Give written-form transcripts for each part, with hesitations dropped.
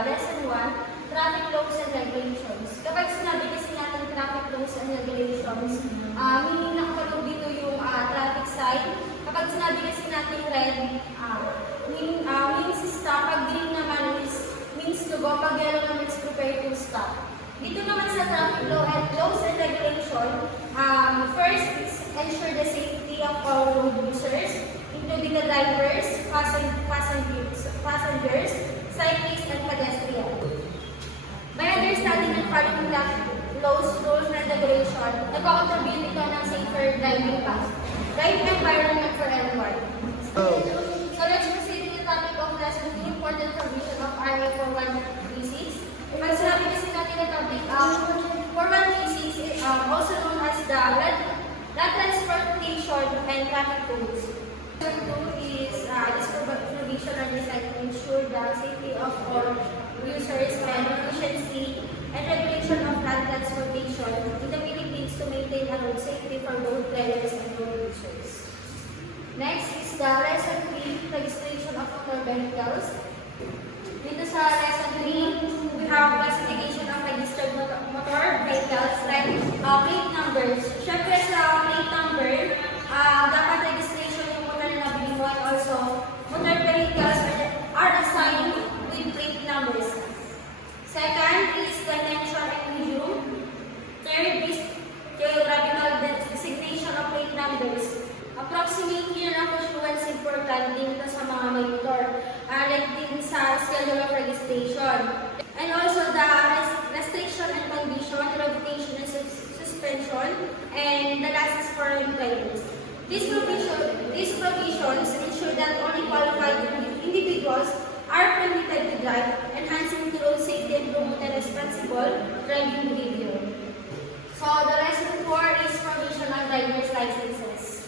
Lesson 1, Traffic Laws and Regulations. Kapag sinabi kasi natin traffic laws and regulations, meaning nakalog dito yung traffic sign. Kapag sinabi kasi natin red, means stop. Pag green naman means to go. Pag yellow naman is prepare to stop. Dito naman sa traffic laws and regulation, first is ensure the safety of all road users, including the drivers, passengers, cyclists, and pedestrians. By understanding and following traffic laws, rules, and regulation, nagpakontribute ito ng safer driving path, right environment for everyone. So let's proceed to the topic of lesson 2, important provision of RA 4136. Pag sinabi kasi natin na topic, 4136, also known as the Land Transportation and Traffic Codes. Lesson 2 is this provision are designed to ensure the safety of all users and efficiency and regulation of land transportation in the Philippines to maintain a road safety for road drivers and road users. Next is the lesson 3, registration of motor vehicles. Dito sa lesson 3, we have classification of registered motor vehicles like plate numbers. Siyempre sa plate number, dapat registration yung motor na nabili mo, and also motor vehicles are assigned with plate numbers. Second is dimension and medium. Third is geographical designation of plate numbers. Approximate year of issuance important din ito sa mga may motor. Like din sa schedule of registration. And also the restriction and condition, revocation and suspension, and the last is foreign drivers. These provisions ensure that only qualified individuals are permitted to drive, enhancing the road safety and promoting responsible driving behavior. So the lesson 4 is provision of driver's licenses.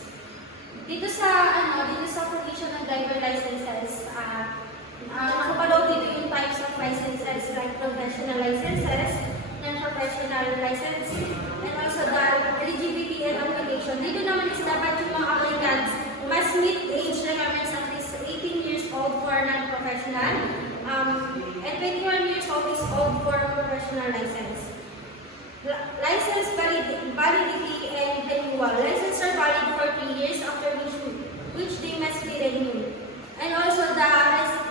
Dito sa provision ng driver licenses, nakapalaw dito yung types of licenses like professional licenses, non-professional licenses, and also the eligibility and application. Dito naman is dapat yung mga applicants must meet age requirements at least 18 years old for non-professional, and 21 years old is old for professional license. License validity and renewal. Licenses are valid for 3 years after which they must be renewed. And also the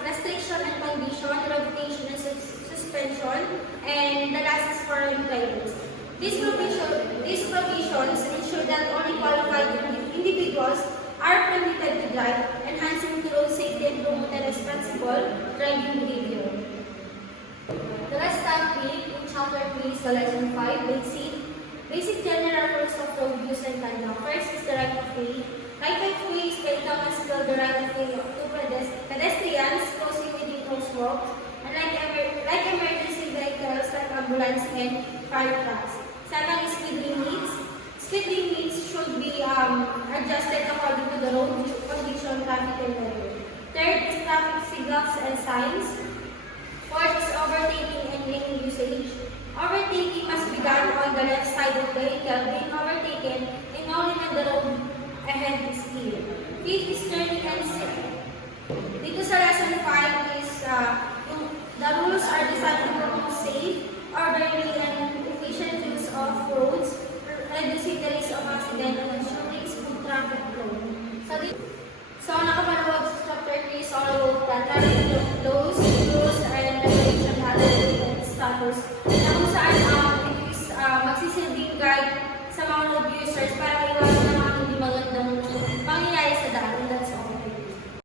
restriction and condition, revocation and suspension, and the last is foreign drivers. These provisions ensure that only qualified individuals are permitted to drive, enhancing the road safety and promoting responsible driving behavior. The last topic in chapter 3 is the lesson 5, basic general rules of road use and conduct. First is the right of way. Right of way is control the right of way to pedestrians closely within crosswalks, like emergency vehicles like ambulance and fire trucks. Second is speed limits. Speed limits should be adjusted according to the road condition, traffic, and weather. Third is traffic signals and signs. Fourth is overtaking and lane usage. Overtaking must be done on the left side of the vehicle being overtaken and only when the road ahead is clear. Fifth is turning and signal. Dito sa lesson 5 is the rules are designed to promote safe, orderly, and efficient use of roads, reducing the risk of accident and ensuring smooth traffic flow. So nakapanood sa chapter 3 is all about the traffic laws, rules, and regulation and status na kung saan it is magsisilbing guide sa mga road users para